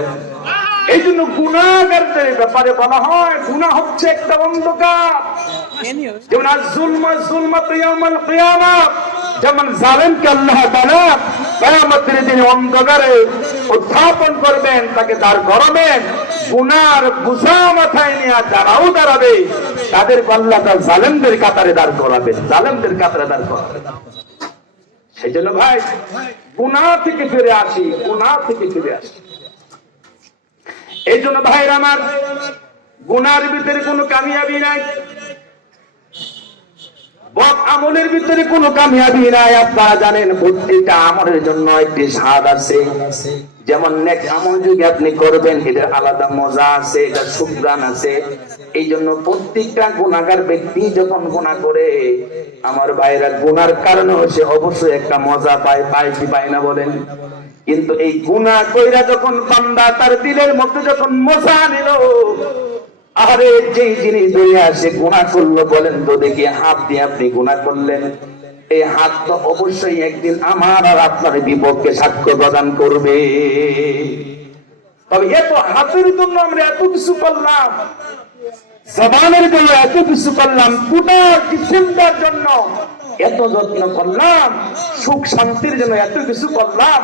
বলেন? এই জন্য গুনাহগারদের ব্যাপারে বলা হয় গুনাহ হচ্ছে একটা অন্ধকার। যেমন আয-যুলমাতু ইয়াওমাল কিয়ামাহ, যেমন জালেমকে আল্লাহ তাআলা কিয়ামতের দিনে অন্ধকারে উত্থাপন করবেন, তাকে দাঁড় করাবেন। গুনার বোঝা মাথায় নিয়ে যারাও দাঁড়াবে তাদেরকে আল্লাহ তাআলা জালেমদের কাতারে দাঁড় করাবেন, জালেমদের কাতারে দাঁড় করাবেন। সেই জন্য ভাই গুনাহ থেকে ফিরে আসি, গুনাহ থেকে ফিরে আসি। এই জন্য ভাইরা আমার, গুনার ভিতরে কোনো কামিয়াবি নাই, বদ আমলের ভিতরে কোনো কামিয়াবি নাই। আপনারা জানেন প্রত্যেকটা আমলের জন্য একটি স্বাদ আছে। যেমন নেক আমল যদি আপনি করবেন, এটার আলাদা মজা আছে, এটা সুঘ্রাণ আছে। এই জন্য প্রত্যেকটা গুনাহগার ব্যক্তি যখন গুনাহ করে, আমার ভাইরা, গুনার কারণে সে অবশ্যই একটা মজা পায়, পায় কি পায় না বলেন? কিন্তু এই গুনাহ কইরা যখন বান্দা তার দিলের মধ্যে যখন মজা নিল, আরে যেই জিনিস দুনিয়া সে গুনাহ করলো, বলেন তো দেখি, হাত দিয়ে আপনি গুনাহ করলেন, এই হাত তো অবশ্যই একদিন আমার আর আপনার বিপক্ষে সাক্ষ্য প্রদান করবে। তবে এত হাতের জন্য আমরা এত কিছু করলাম, জবানের জন্য এত কিছু করলাম, পুরো কিসিমটার জন্য এত যত্ন করলাম, সুখ শান্তির জন্য এত কিছু করলাম,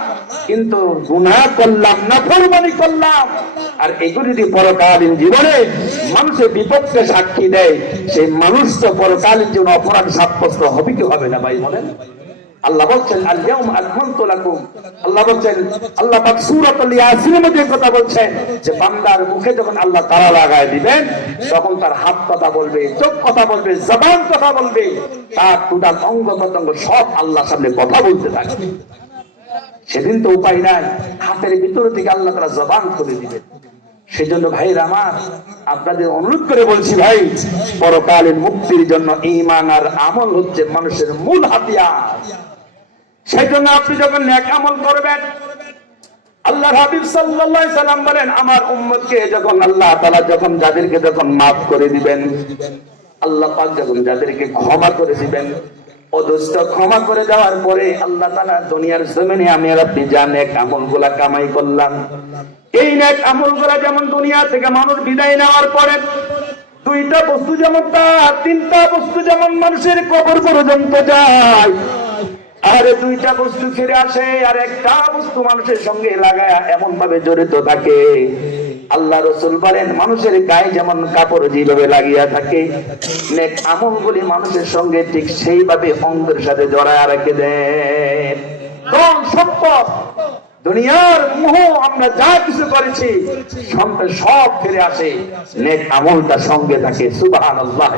কিন্তু গুনাহ করলাম, নাফরমানি করলাম। আর এগুলি যদি পরকালীন জীবনে মানুষের বিপক্ষে সাক্ষী দেয়, সেই মানুষ তো পরকালীন জীবনে অপরাধ সাব্যস্ত হবে কি হবে না ভাই বলেন? আল্লাহ বলছেন আল-ইয়াউমা আকমালতু লাকুম, আল্লাহ বলছেন, আল্লাহ পাক সূরাতুল ইয়াসিনের মধ্যে কথা বলছেন যে বান্দার মুখে যখন আল্লাহ তাআলা লাগায় দিবেন, তখন তার হাত কথা বলবে, চোখ কথা বলবে, জবান কথা বলবে, তার টোটাল অঙ্গ প্রত্যঙ্গ সব আল্লাহর সামনে কথা বলতে থাকবে। সেদিন তো উপায় নাই, হাতের ভিতর থেকে আল্লাহ তাআলা জবান খুলে দিবেন। সেজন্য ভাইরা আমার, আপনাদের অনুরোধ করে বলছি ভাই, পরকালীন মুক্তির জন্য ঈমান আর আমল হচ্ছে মানুষের মূল হাতিয়ার। সেই জন্য আপনি যখন নেক আমল করবেন, আল্লাহর হাবিব সাল্লাল্লাহু আলাইহি সাল্লাম বলেন, আমার উম্মতকে যখন আল্লাহ তাআলা যখন যাদেরকে যখন মাফ করে দিবেন, আল্লাহ পাক যখন যাদেরকে ক্ষমা করে দিবেন, অদস্ত ক্ষমা করে দেওয়ার পরে আল্লাহ তাআলা দুনিয়ার জমিনে আমি আর আপনি যা নেক আমলগুলা কামাই করলাম, এই নেক আমলগুলা যেমন দুনিয়া থেকে মানুষ বিদায় নেওয়ার পরে দুইটা বস্তু যেমন তার, তিনটা বস্তু যেমন মানুষের কবর পর্যন্ত যায়, আর দুইটা বস্তু ফিরে আসে, আর একটা বস্তু মানুষের সঙ্গে লাগায় এমন ভাবে জড়িত থাকে। আল্লাহ রাসূল বলেন, মানুষের গায়ে যেমন কাপড় যেভাবে লাগিয়া থাকে, নেক আমলগুলি মানুষের সঙ্গে ঠিক সেইভাবে অঙ্গের সাথে জড়ায় রেখে দেন। ধন সম্পদ, দুনিয়ার মোহ, আমরা যা কিছু করেছি সব ফিরে আসে, নেক আমলটা সঙ্গে থাকে। সুবহানাল্লাহ।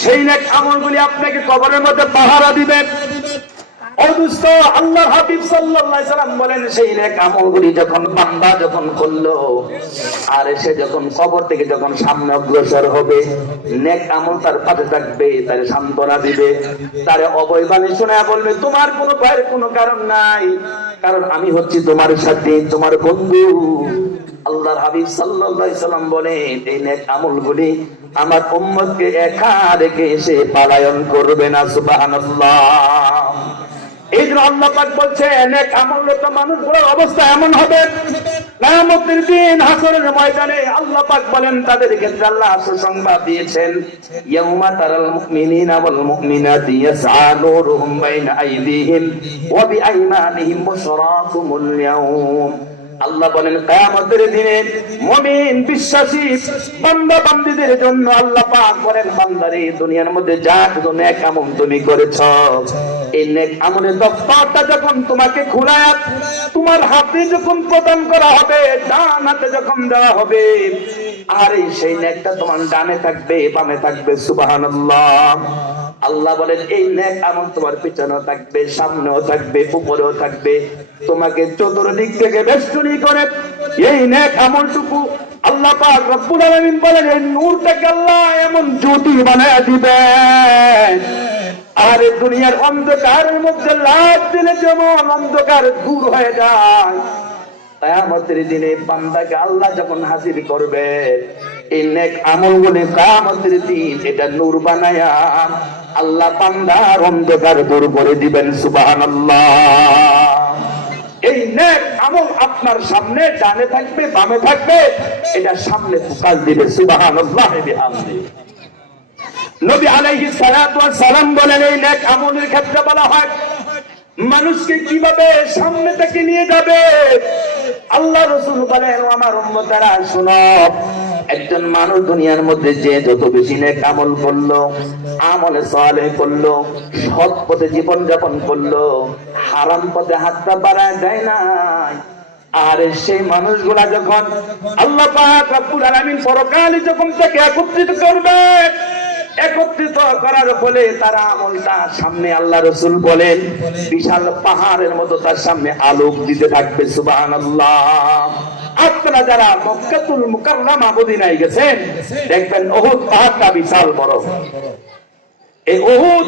সেই নেক আমলগুলি আপনাকে কবরের মধ্যে পাহারা দিবেন। অদুস্ত আল্লাহর হাবিব সাল্লাল্লাহু আলাইহি সাল্লাম বলেন, সেই নেক আমলগুলি যখন বান্দা যখন করলো, আর সে যখন কবর থেকে যখন সামনে অগ্রসর হবে, নেক আমল তার পাশে থাকবে, তার সান্ত্বনা দিবে, তার অবয়বাণী শোনা বলবে, তোমার কোনো ভয়ের কোনো কারণ নাই, কারণ আমি হচ্ছি তোমার সাথে, তোমার বন্ধু। আল্লাহর হাবিব সাল্লাল্লাহু আলাইহি সাল্লাম বলেন, এই নেক আমলগুলি আমার উম্মতকে একা রেখে এসে পলায়ন করবে না। সুবহানাল্লাহ। এই জন্য আল্লাহ পাক বলছে, নেক আমলরত মানুষগুলোর অবস্থা এমন হবে, কিয়ামতের দিন হাসরের ময়দানে আল্লাহ পাক বলেন, তাদের ক্ষেত্রে আল্লাহ সুসংবাদ দিয়েছেন, ইয়াউমা তারাল মুমিনিনা ওয়াল মুমিনাতি ইয়াসআ নূরুহুম বাইনা আইদিহিম ওয়া বিআইমানিহিম বুশরাকুমুল ইয়াউম। আল্লাহ বলেন, কিয়ামতের দিনে মুমিন বিশ্বাসী বান্দা বান্দীদের জন্য আল্লাহ পাক বলেন, বান্দারে, দুনিয়ার মধ্যে যা কিছু নেক আমল তুমি করেছো, এই নেক আমলের দফতরটা যখন তোমাকে খোলায় তোমার হাতে যখন প্রদান করা হবে, ডান হাতে যখন দেওয়া হবে, আর সেই নেকটা তোমার ডানে থাকবে, বামে থাকবে। সুবহানাল্লাহ। আল্লাহ বলেন, এই নেক আমল তোমার পিছনেও থাকবে, সামনেও থাকবে, উপরেও থাকবে, তোমাকে চতুর্দিক থেকে বেষ্টনী করে এই নেক আমলটুকু আল্লাহ পাক রব্বুল আলামিন বলেন, এই নূরটাকে আল্লাহ এমন জ্যোতি বানায় দিবেন, আর দুনিয়ার অন্ধকারের মধ্যে লাফ দিলে যেমন অন্ধকার দূর হয়ে যায়, কিয়ামতের দিনে বান্দাকে আল্লাহ যখন হাজির করবে, এই নেক আমলগুলি কিয়ামতের দিন এটা নূর বানায়া আল্লাহ বান্দার অন্ধকার দূর করে দিবেন। সুবহানাল্লাহ। এই নেক আমল আপনার সামনে ডানে থাকবে বামে থাকবে, এটা সামনে ফোকাস দিবে। সুবহানাল্লাহ বিহামদিহি। নবী আলাইহিস সালাতু ওয়াস সালাম বলেন, এই নেক আমলের ক্ষেত্রে বলা হয় মানুষকে কিভাবে সামনে থেকে নিয়ে যাবে। আল্লাহ রাসূল বলেন, আমার উম্মতেরা শুনো, একজন মানুষ দুনিয়ার মধ্যে যে যত বেশি নেক আমল করলো, আমলে সালেহ করলো, সৎ পথে জীবন যাপন করলো, হারাম পথে হাতটা বাড়ায় দেয় না, আর সেই মানুষগুলা যখন আল্লাহ পাক রব্বুল আলামিন পরকালে যখন তাকে একত্রিত করবে, একত্রিত করার ফলে তারা আমলটা সামনে আল্লাহ রাসূল বলেন বিশাল পাহাড়ের মতো তার সামনে আলোক দিতে থাকবে। সুবহানাল্লাহ। আপনারা যারা মক্কাতুল মুকাররমা মদিনায় গেছেন, দেখবেন উহুদ পাহাড়টা বিশাল বড়। এই উহুদ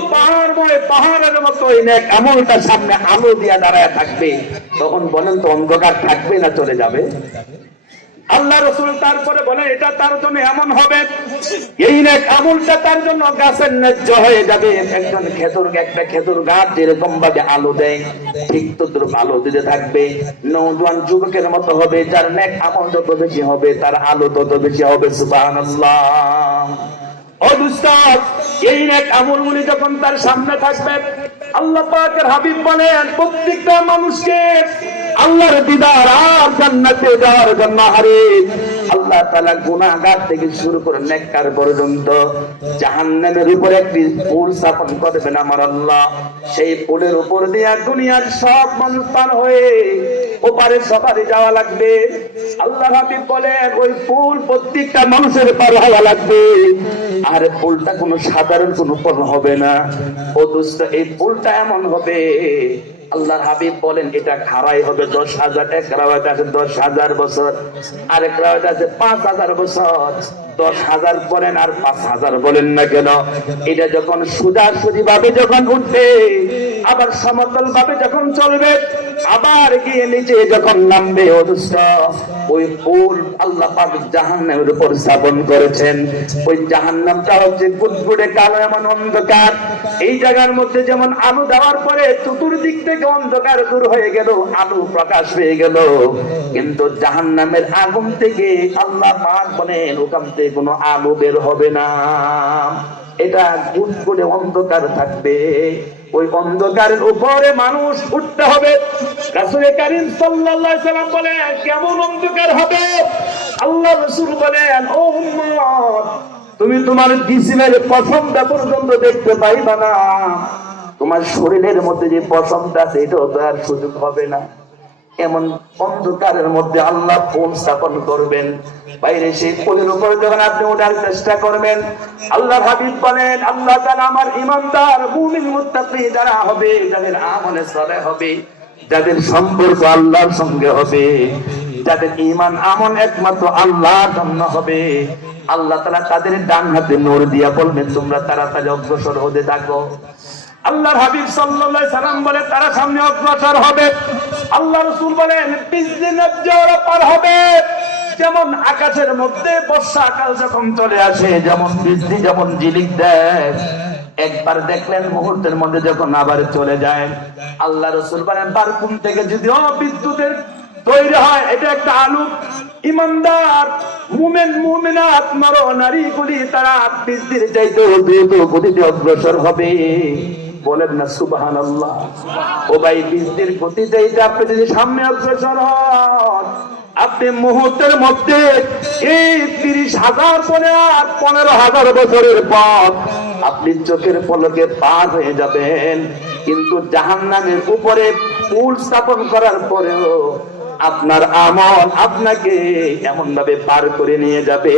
পাহাড়ের মতো এই নেক আমলটা সামনে আলো দিয়া দাঁড়ায় থাকবে। তখন বলেন তো অন্ধকার থাকবে না চলে যাবে? আল্লাহ রাসূল তারপরে বলে এটা তার জন্য এমন হবে, এই নেক আমলটা তার জন্য গাছের ন্যায্য হয়ে যাবে। একজন একটা খেজুর গাছ যেরকম ভাবে আলো দেয়, ঠিক তদ্রুপ আলো দিতে থাকবে। নওজোয়ান যুবকের মতো হবে, যার নেক আমল যত বেশি হবে তার আলো তত বেশি হবে। সুবহানাল্লাহ। ও দোস্ত, এই নেক আমলগুলি যখন তার সামনে থাকবে, আল্লাহ পাকের হাবিব বলেন প্রত্যেকটা মানুষকে আল্লাহর দিদার আর জান্নাতে যাওয়ার জন্য আল্লাহ তাআলা গুনাহগার থেকে শুরু করে নেককার পর্যন্ত জাহান্নামের উপরে একটি পুল স্থাপন করবেন আমার আল্লাহ। সেই পুলের উপর দিয়ে দুনিয়ার সব মানুষ পার হয়ে ওপারে সপারে যাওয়া লাগবে। আল্লাহ হাবিব বলেন ওই পুল প্রত্যেকটা মানুষের পার হওয়া লাগবে, আর পুলটা কোনো সাধারণ কোনো পুল হবে না। ও দোস্ত, এই পুলটা এমন হবে, আল্লাহর হাবিব বলেন এটা খাড়াই হবে 10,000। এক রাওয়ায়াত আছে 10,000 বছর, আরেক রাওয়ায়াত আছে 5,000 বছর। 10,000 বলেন আর 5,000 বলেন না কেন, এটা যখন সোজাসুজি ভাবে যখন উঠবে, আবার সমতল ভাবে যখন চলবে, আবার গিয়ে নিচে যখন নামবে, অদৃশ্য ওই পুল আল্লাহ পাক জাহান্নামের উপর স্থাপন করেছেন। ওই জাহান্নামটা হচ্ছে গুড়গুড়ে কালো এমন অন্ধকার। এই জায়গার মধ্যে যেমন আলো দেওয়ার পরে চতুর্দিক থেকে অন্ধকার দূর হয়ে গেল, আলো প্রকাশ হয়ে গেল, কিন্তু জাহান্নামের আগুন থেকে আল্লাহ পাক বলেন ওখান থেকে কোনো আলো বের হবে না, এটা গুড়গুড়ে অন্ধকার থাকবে। ওই অন্ধকারের উপরে মানুষ উঠতে হবে। রাসূল কারীম সাল্লাল্লাহু আলাইহি সাল্লাম বলেন কেমন অন্ধকার হবে? আল্লাহ রাসূল বলেন, ও উম্মত, তুমি তোমার জিসিমের পশমটা পর্যন্ত দেখতে পাইবা না, তোমার শরীরের মধ্যে যে পশমটা আছে এটাও তো আর সুযোগ হবে না। এমন অন্ধকারের মধ্যে আল্লাহ পুল স্থাপন করবেন। বাইরে সেই পুলের উপরে যখন আপনি ওঠার চেষ্টা করবেন, আল্লাহর হাবিব বলেন আল্লাহ তাআলা আমার ঈমানদার মুমিন মুত্তাকি যারা হবে, যাদের আমলে সালেহ হবে, যাদের সম্পর্ক আল্লাহর সঙ্গে হবে, যাদের ঈমান আমল একমাত্র আল্লাহর জন্য হবে, আল্লাহ তাআলা তাদের ডান হাতে নূর দিয়া বলবেন তোমরা তাড়াতাড়ি অগ্রসর হতে থাকো। আল্লাহর হাবিব সাল্লাল্লাহু আলাইহি সাল্লাম বলে তারা সামনে অগ্রসর হবে। আল্লাহ রাসূল বলেন বিজনেস যারা পার হবে, যেমন আকাশের মধ্যে বর্ষাকাল যখন চলে আসে, যেমন বৃষ্টি যেমন ঝিলিক দেয়, একবার দেখলেন মুহূর্তের মধ্যে যখন আবার চলে যায়। আল্লাহ রাসূল বলেন বারকুম থেকে যদি বিদ্যুতের তৈরি হয়, এটা একটা আলো। ইমানদার মুমিন মুমিনাত নর নারীগুলি তারা বৃষ্টির চাইতে দ্রুত গতিতে অগ্রসর হবে। বলেন না সুবহানাল্লাহ। ও ভাই, বৃষ্টির গতি চাইতে আপনি যদি সামনে অগ্রসর হন, আপনি মুহূর্তের মধ্যে এই 30,000 পরে আর 15,000 বছরের পথ আপনি চোখের পলকে পার হয়ে যাবেন। কিন্তু জাহান্নামের উপরে পুল স্থাপন করার পরেও আপনার আমল আপনাকে এমন ভাবে পার করে নিয়ে যাবে,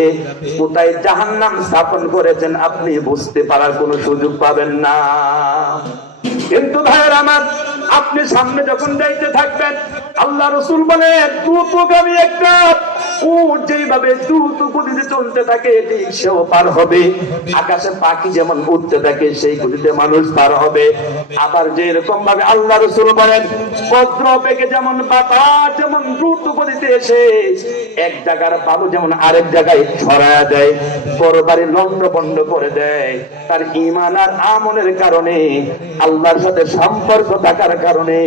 কোথায় জাহান্নাম স্থাপন করেছেন আপনি বুঝতে পারার কোনো সুযোগ পাবেন না। কিন্তু ভাইয়ের আমার, আপনি সামনে যখন যাইতে থাকবেন, আল্লাহ রাসূল বলেন দ্রুতগামী একটা উট যেভাবে দ্রুত গতিতে চলতে থাকে ঠিক সেও পার হবে। আকাশে পাখি যেমন উড়তে থাকে সেই গতিতে মানুষ পার হবে। আবার যে এরকম ভাবে আল্লাহ রাসূল বলেন বজ্র বেগে যেমন বাতাস যেমন দ্রুত গতিতে এসে এক জায়গার বালু যেমন আরেক জায়গায় ছড়ায়া দেয়, পরবারে লন্ডভন্ড করে দেয়, তার ঈমান আর আমলের কারণে আল্লাহর সাথে সম্পর্ক থাকার কারণে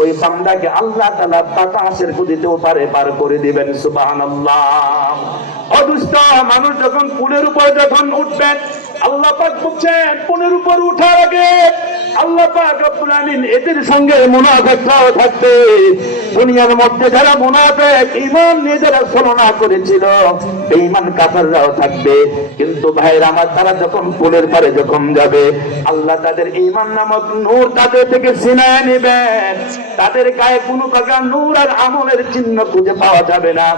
ওই বান্দাকে আল্লাহ তাআলা বাতাসের গতিতেও পার করে দিবেন। সুবহানাল্লাহ। অদুষ্ট মানুষ যখন পুলের উপর যখন উঠবেন, আল্লাহ পাক বলছেন পুলের উপর উঠার আগে আল্লাহ পাক রব্বুল আমিন এদের সঙ্গে মুনাফিকরাও থাকবে। দুনিয়ার মধ্যে যারা মুনাফিক ঈমান নিয়ে যারা ছলনা করেছিল, বেঈমান কাফেররাও থাকবে। কিন্তু ভাইরা আমার, তারা যখন পুলের পারে যখন যাবে, আল্লাহ তাদের ঈমান নামক নূর তাদের থেকে ছিনিয়ে নেবেন। তাদের গায়ে কোনো প্রকার নূর আর আমলের চিহ্ন খুঁজে পাওয়া যাবে না।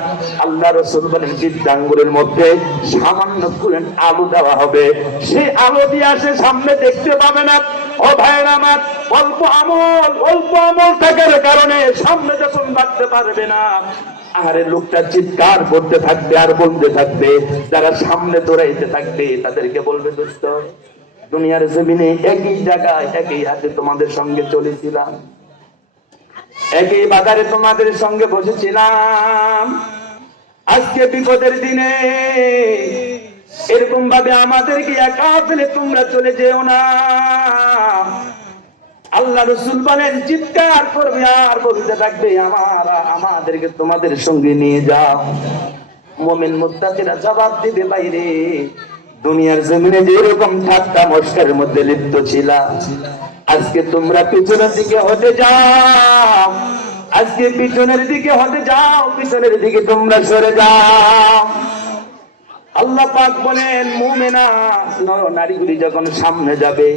আল্লাহ রাসূল বলেন, বৃদ্ধাঙ্গুলের মধ্যে সামান্য করে আলো দেওয়া হবে, সেই আলো দিয়ে আসে সামনে দেখতে পাবে না। ও ভাইরা আমার, অল্প আমল থাকার কারণে সামনে যখন বাড়তে পারবে না, আরে লোকটা চিৎকার করতে থাকবে আর বলতে থাকবে। যারা সামনে দৌড়াইতে থাকবে তাদেরকে বলবে, দোস্ত, দুনিয়ার জমিনে একই জায়গায় একই হাতে তোমাদের সঙ্গে চলেছিলাম, একই বাজারে তোমাদের সঙ্গে বসেছিলাম, আজকে বিপদের দিনে এরকম ভাবে আমাদেরকে একা ফেলে তোমরা চলে যেও না। আল্লাহ রাসূল বলেন, চিৎকার করবে আর বলতে থাকবে, আমাদেরকে তোমাদের সঙ্গে নিয়ে যাও। মুমিন মুত্তাকিরা জবাব দিবে, বাইরে দুনিয়ার জমিনে যেরকম ঠাট্টা মস্কারের মধ্যে লিপ্ত ছিলা, আজকে তোমরা পিছনের দিকে হতে যাও, আজকে পিছনের দিকে হতে যাও, পিছনের দিকে তোমরা সরে যাও। আল্লাহ পাক বলেন, মুমিনা নারীগুলি যখন সামনে যাবে,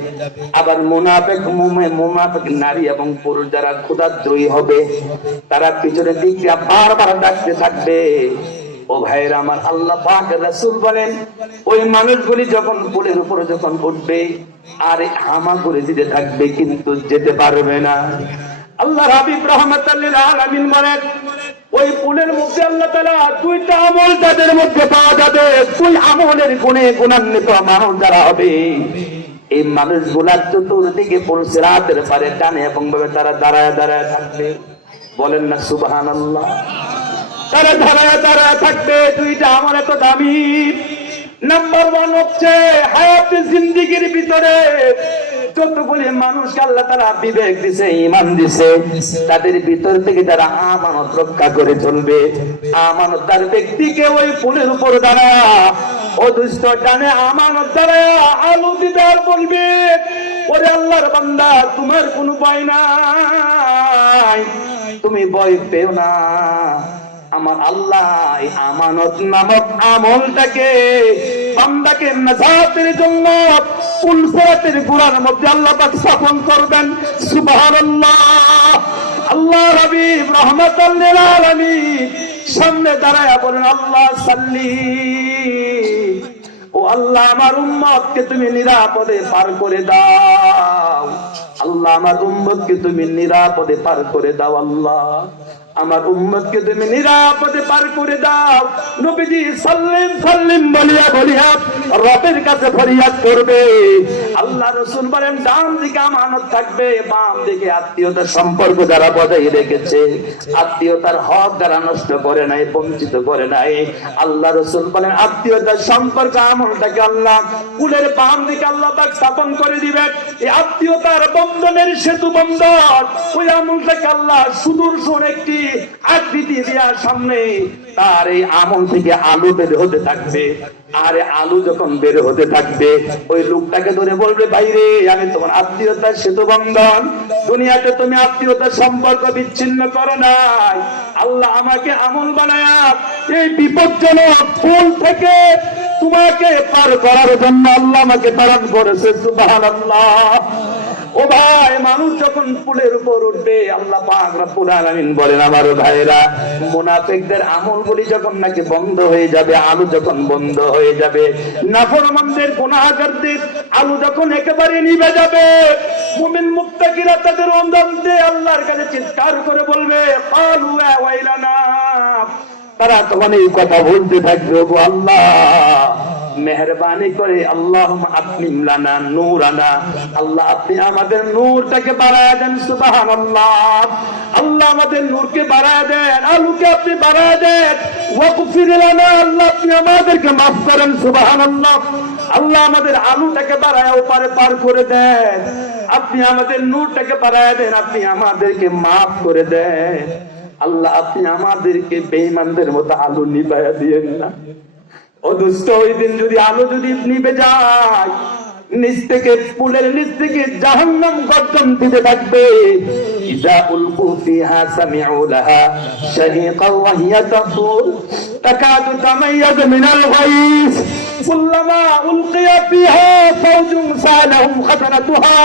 আবার মুনাফিক নারী এবং পুরুষ যারা খোদাদ্রোহী হবে, তারা পিছনের দিক দিয়ে বারবার ডাকতে থাকবে। ও ভাইরা আমার, আল্লাহ পাক রাসূল বলেন, ওই মানুষগুলি যখন পুলের উপরে যখন উঠবে আর হামা করে দিতে থাকবে, কিন্তু যেতে পারবে না। আল্লাহ হাবিব রাহমাতাল লিল আলামিন বলেন, ওই পুলের মধ্যে আল্লাহ তাআলা দুইটা আমল তাদের মধ্যে পাওয়া যাবে। দুই আমলের গুণে গুণান্বিত মানুষ যারা হবে, এই মানুষগুলা চতুর্দিকে পুল সিরাতের পারে টানে এবং ভাবে তারা দাঁড়ায় থাকবে। বলেন না সুবহানাল্লাহ। তারা দাঁড়ায় থাকবে। দুইটা আমল এত দামি। নাম্বার 1 হচ্ছে হায়াতে জিন্দেগির ভিতরে যতগুলি মানুষকে আল্লাহ তাআলা বিবেক দিয়েছে, ঈমান দিয়েছে, তাদের ভিতর থেকে যারা আমানত রক্ষা করে চলবে, আমানতদার ব্যক্তিকে ওই পুলের উপর দাঁড়া ও দুষ্ট ডানে আমানত দ্বারা আলো দিদার বলবে, ওরে আল্লাহর বান্দা, তোমার কোনো ভয় নাই, তুমি ভয় পেও না। আমার আল্লাহ আমানত নামক আমলটাকে বান্দাকে নাজাতের জন্য পুলসরাতের গুড়ার মধ্যে আল্লাহ পাক স্থাপন করবেন। সুবহানাল্লাহ। আল্লাহ হাবিব রাহমাতাল লিল আলামিন সামনে দাঁড়ায়া বলেন, আল্লাহ সাল্লি, ও আল্লাহ আমার উম্মতকে তুমি নিরাপদে পার করে দাও। আল্লাহ আমার উম্মতকে তুমি নিরাপদে পার করে দাও। আল্লাহ আমার উম্মতকে তুমি নিরাপদে পার করে দাও। নবীজি সাল্লিম সাল্লিম বলিয়া রবের কাছে ফরিয়াদ করবে। আল্লাহ রাসূল বলেন, ডান দিকে আমানত থাকবে, বাম দিকে আত্মীয়তার সম্পর্ক যারা বজায় রেখেছে, আত্মীয়তার হক যারা নষ্ট করে নাই, বঞ্চিত করে নাই, আল্লাহ রাসূল বলেন আত্মীয়তার সম্পর্ক আমলটাকে আল্লাহ কুলের বাম দিকে আল্লাহ পাক স্থাপন করে দিবেন। এই আত্মীয়তার বন্ধনের সেতু বন্ধন, ওই আমলটাকে আল্লাহ সুদূরশন একটি আকৃতি দেওয়ার সামনে তার এই আমল থেকে আলো বের হতে থাকবে। আর আলো যখন বের হতে থাকবে, ওই লোকটাকে ধরে বলবে, বাইরে আমি তোমার আত্মীয়তার সেতু বন্ধন, দুনিয়াতে তুমি আত্মীয়তার সম্পর্ক বিচ্ছিন্ন করো নাই, আল্লাহ আমাকে আমল বানায়া এই বিপজ্জনক ফুল থেকে তোমাকে পার করার জন্য আল্লাহ আমাকে প্রেরণ করেছে। সুবহানাল্লাহ। ও ভাই, মানুষ যখন পুলের উপর উঠবে, আল্লাহ পাক রব্বুল আলামিন বলেন, আমার ভাইরা, মুনাফিকদের আমলগুলি যখন নাকি বন্ধ হয়ে যাবে, আলো যখন বন্ধ হয়ে যাবে, নাফরমানদের গুনাহগারদের আলো যখন একেবারে নিভে যাবে, মুমিন মুত্তাকিরা তাদের অন্তরে আল্লাহর কাছে চিৎকার করে বলবে, ক্বালু ইয়া ওয়াইলানা, তারা তখন এই কথা বলতে থাকবে, ও আল্লাহ মেহরবানি করে আল্লাহুম্মা আতমিম লানা নূরানা, আল্লাহ আপনি আমাদের নূরটাকে বাড়ায় দেন। সুবহানাল্লাহ। আল্লাহ আমাদের নূরকে বাড়ায় দেন, আলোকে আপনি বাড়ায় দেন। ওয়াগফির লানা, আল্লাহ আপনি আমাদেরকে মাফ করেন। সুবহানাল্লাহ। আল্লাহ আমাদের আলুটাকে বাড়ায় ওপারে পার করে দেন, আপনি আমাদের নূরটাকে বাড়ায় দেন, আপনি আমাদেরকে মাফ করে দেন। আল্লাহ আপনি আমাদেরকে বেঈমানদের মতো আলু নিভাইয়া দিয়েন না। ও দুষ্ট, ওই দিন যদি আলো যদি নিভে যায়, নিচ থেকে পুলের নিচ থেকে জাহান্নাম গর্জন দিতে থাকবে। ইযা উলকু ফিহা সামিউ লাহা শাহীকান ওয়া হিয়া তাফুর তাকাদু তামাইয়াজু মিনাল গায়স কুল্লামা উলকিয়া ফিহা ফাওজুন সালাহুম খাজানাতুহা।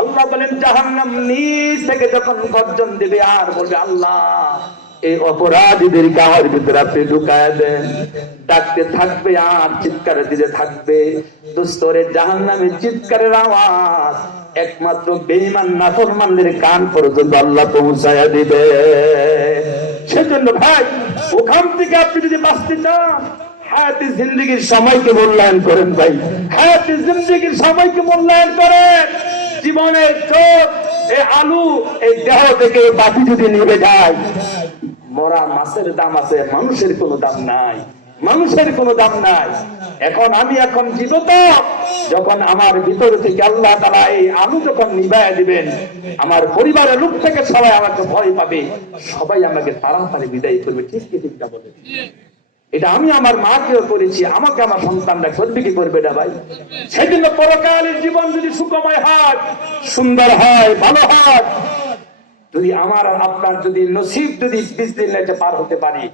আল্লাহ বলেন জাহান্নাম নিচ থেকে যখন গর্জন দেবে আর বলবে আল্লাহ এই অপরাধীদের গাওয়ার ভিতরে আপনি ঢুকায় দেন, ডাকতে থাকবে আর চিৎকার দিতে থাকবে। দুস্তরে জাহান্নামের চিৎকারের আওয়াজ একমাত্র বেঈমান নাফরমানদের কান পর্যন্ত আল্লাহ পৌঁছায়া দিবে। সেজন্য ভাই, ওখান থেকে আপনি যদি বাঁচতে চান, হায়াতে জিন্দেগির সময়কে মূল্যায়ন করেন ভাই, হায়াতে জিন্দেগির সময়কে মূল্যায়ন করেন। জীবনের চোখ এই আলু এই দেহ থেকে বাতি যদি নিভে যায়, মরা মাছের দাম আছে, মানুষের কোনো দাম নাই, মানুষের কোনো দাম নাই। এখন জীবিত, যখন আমার ভিতর থেকে আল্লাহ তাআলা এই আলু যখন নিভাইয়া দিবেন, আমার পরিবারের লোক থেকে সবাই আমাকে ভয় পাবে, সবাই আমাকে তাড়াতাড়ি বিদায় করবে। ঠিক কি ঠিক না বলে? এটা আমি আমার মাকেও করেছি, আমাকে আমার সন্তানরা করবে কি করবে না ভাই? সেজন্য পরকালের জীবন যদি সুখময় হয়, সুন্দর হয়, ভালো হয়, যদি আমার আর আপনার যদি নসিব যদি 20 দিন লেটে পার হতে পারি,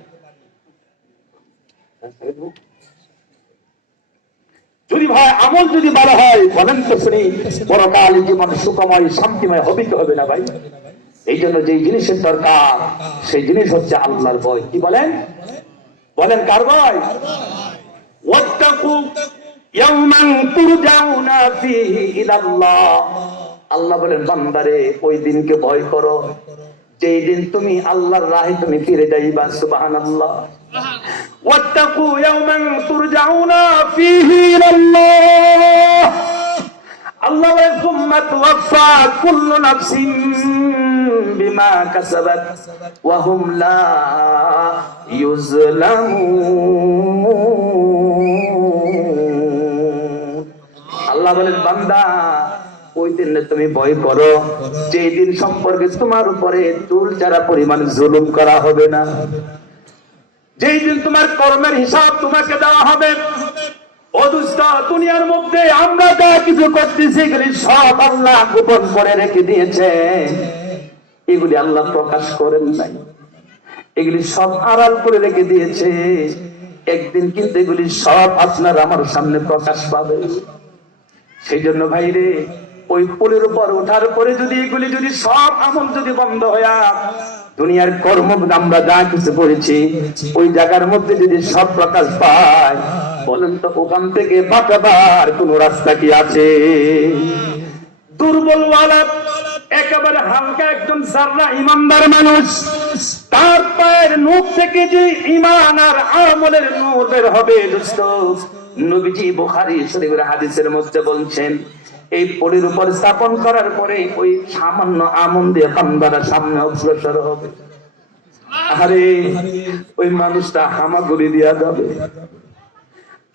যদি ভাই আমল যদি ভালো হয়, বলেন তো শুনি, পরকালের জীবন সুখময় শান্তিময় হবে কি হবে না ভাই? এই জন্য যে জিনিসের দরকার, সেই জিনিস হচ্ছে আল্লাহর ভয়। কি বলেন? বলেন কার ভয়? ওয়াত্তাকু ইয়াওমান তুরজাউনা ফীহি ইলাল্লাহ। আল্লাহ বলেন বান্দারে ওই দিনকে ভয় করো যেই দিন তুমি আল্লাহর রাহে তুমি ফিরে যাইবা। সুবহানাল্লাহ। ওয়াত্তাকু ইয়াওমান তুরজাউনা ফীহি ইলাল্লাহ। আল্লাহ বলেন সুম্মা তুওয়াফা কুল্লু নাফসিন বিমা কাসাবাত ওয়া হুম লা ইউজলামুন। আল্লাহ বলেন বান্দা ওই দিন তুমি ভয় করো যে দিন সম্পর্কে তোমার উপরে চুল চারা পরিমাণ জুলুম করা হবে না, যেই দিন তোমার কর্মের হিসাব তোমাকে দেওয়া হবে। ও দুষ্ট, দুনিয়ার মধ্যে আমরা যা কিছু করতেছি এগুলি সব আল্লাহ গোপন করে রেখে দিয়েছে, এগুলি আল্লাহ প্রকাশ করেন নাই, এগুলি সব আড়াল করে রেখে দিয়েছে। একদিন কিন্তু এগুলি সব আপনার আমার সামনে প্রকাশ পাবে। সেই জন্য ভাইরে, ওই পুলের উপর ওঠার পরে যদি এগুলি যদি সব আমল যদি বন্ধ হয়ে দুনিয়ার কর্ম আমরা যা কিছু করেছি ওই জায়গার মধ্যে যদি সব প্রকাশ পায়, বলেন তো ওখান থেকে বাঁচাবার কোন রাস্তা কি আছে? দুর্বল ওয়ালা একেবারে হালকা একজন জাররা ইমানদার মানুষ, তার পায়ের নখ থেকে যে ঈমান আর আমলের নূর বের হবে। দোস্ত, নবীজি বুখারী শরীফের হাদিসের মধ্যে বলছেন, এই পলির উপর স্থাপন করার পরে ওই সামান্য আমল দিয়ে বান্দারা সামনে অগ্রসর হবে। আরে ওই মানুষটা হামাগুড়ি দিয়া যাবে।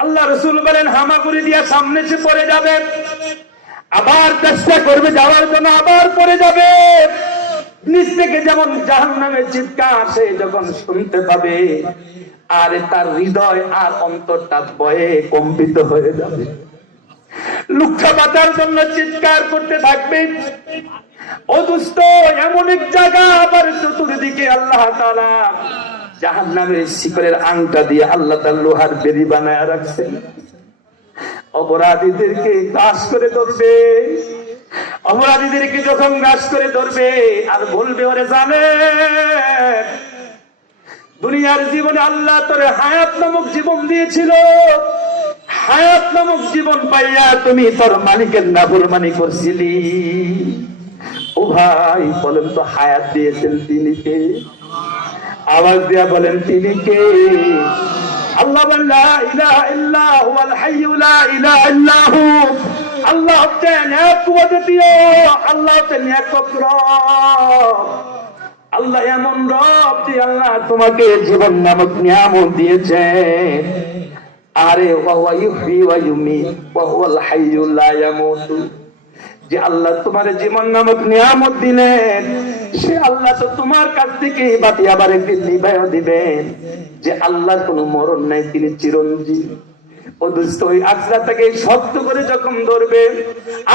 আল্লাহ রাসূল বলেন হামাগুড়ি দিয়া সামনে সে পড়ে যাবে, আবার চেষ্টা করবে যাওয়ার জন্য, আবার পড়ে যাবে। নিচ থেকে যেমন জাহান্নামের চিৎকার সে যখন শুনতে পাবে, আর তার হৃদয় আর অন্তরটা ভয়ে কম্পিত হয়ে যাবে, লুক্ষা বাঁচার জন্য চিৎকার করতে থাকবে। ও দুষ্ট, এমন এক জায়গা আবার চতুর্দিকে আল্লাহ তাআলা জাহান্নামের শিকলের আংটা দিয়ে আল্লাহ তাআলা লোহার বেড়ি বানায় রাখছেন। অপরাধীদেরকে গ্রাস করে ধরবে, অপরাধীদেরকে যখন গ্রাস করে ধরবে আর বলবে, ওরে জানে দুনিয়ার জীবনে আল্লাহ তোরে হায়াত নামক জীবন দিয়েছিল, হায়াত নামক জীবন পাইয়া তুমি তোর মালিকের নাফরমানি করছিলি। ও ভাই, বলেন তো হায়াত দিয়েছেন তিনি কে? আওয়াজ দিয়া বলেন তিনি কে? আল্লাহ বলেন লা ইলাহা ইল্লা হুয়াল হাইয়্যু লা ইলাহা ইল্লা হু। আল্লাহ হচ্ছেন এক অদ্বিতীয়, আল্লাহ হচ্ছেন একক রব। আল্লাহ এমন রব যে আল্লাহ তোমাকে জীবন নামক নিয়ামত দিয়েছেন। আরে ওয়া হুয়া ইউহয়ি ওয়া ইউমীত ওয়া হুয়াল হাইয়্যু লা ইয়ামুতু, যে আল্লাহ তোমার জীবন নামক নিয়ামত দিলেন, সে আল্লাহ তো তোমার কাছ থেকে বাতি আবার একদিন নিভাইয়া দিবেন। যে আল্লাহর কোনো মরণ নাই, তিনি চিরঞ্জীব। ও দোস্ত, ওই আখড়াটাকে শক্ত করে যখন ধরবে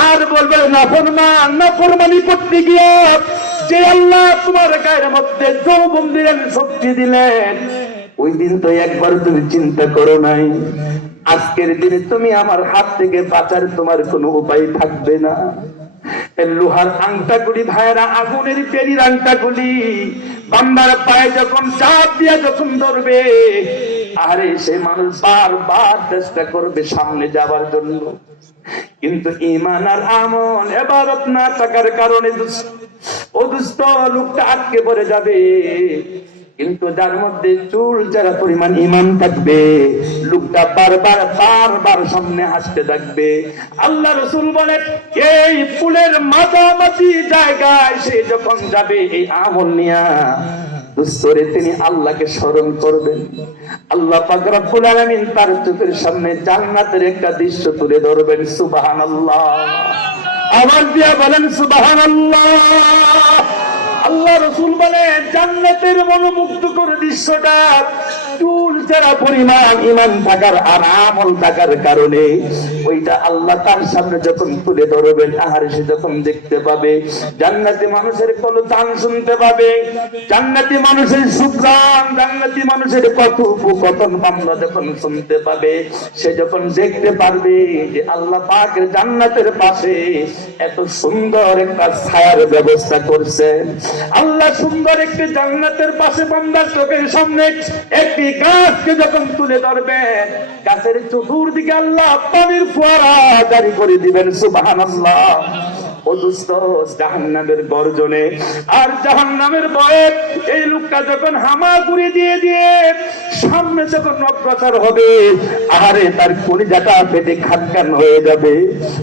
আর বলবে নাফরমানি করতে গিয়ে যে আল্লাহ তোমার গায়ের মধ্যে যৌবন দিলেন, শক্তি দিলেন, ওই দিন তো একবার তুমি চিন্তা করো নাই আজকের দিনে তুমি আমার হাত থেকে বাঁচার তোমার কোনো উপায় থাকবে না। লোহার আংটাগুলি ভাইরা, আগুনের পেরির আংটাগুলি বান্দার পায়ে যখন চাপ দিয়া যখন ধরবে, আরে সে মানুষ বারবার চেষ্টা করবে সামনে যাবার জন্য, কিন্তু ঈমান আর আমল ইবাদত না থাকার কারণে ও দুষ্ট লোকটা আটকে পড়ে যাবে। কিন্তু যার মধ্যে চুল যারা পরিমাণ ঈমান থাকবে, লোকটা বারবার সামনে আসতে থাকবে। আল্লাহ রাসূল বলেন, এই ফুলের মাঝামাঝি জায়গায় সে যখন যাবে এই আমল নিয়া, দুস্তরে তিনি আল্লাহকে স্মরণ করবেন। আল্লাহ পাক রব্বুল আলামিন তার চোখের সামনে জান্নাতের একটা দৃশ্য তুলে ধরবেন। সুবহানাল্লাহ, আওয়াজ দিয়ে বলেন সুবহানাল্লাহ। আল্লাহ রাসূল বলেন, জান্নাতের মনোমুগ্ধকর দৃশ্যটা চুল যারা পরিমাণ ঈমান থাকার আর আমল থাকার কারণে ওইটা আল্লাহ তার সামনে যখন তুলে ধরবেন, আহারে সে যখন দেখতে পাবে, জান্নাতি মানুষের কলতান শুনতে পাবে, জান্নাতি মানুষের সুগ্রাম, জান্নাতি মানুষের কথোপকথন বান্দা যখন শুনতে পাবে, সে যখন দেখতে পারবে যে আল্লাহ পাকের জান্নাতের পাশে এত সুন্দর একটা ছায়ার ব্যবস্থা করছেন। আল্লাহ সুন্দর একটি জান্নাতের পাশে বান্দার চোখের সামনে একটি গাছকে যখন তুলে ধরবেন, গাছের চতুর্দিকে আল্লাহ পানির ফোয়ারা জারি করে দিবেন। সুবহানাল্লাহ। ও দোস্ত, জাহান্নামের গর্জনে আর জাহান্নামের ভয়ে এই লোকটা যখন হামাগুড়ি দিয়ে সামনে যখন অগ্রসর হবে, আরে তার কলিজাটা পেটে খানখান হয়ে যাবে।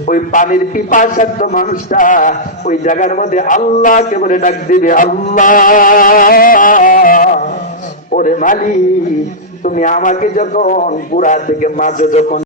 ওই পানির পিপাসার্ত মানুষটা ওই জায়গার মধ্যে আল্লাহকে বলে ডাক দিবে, আল্লাহ, ওরে মালিক, তুমি আমাকে যখন পুরা থেকে মাঝে যখন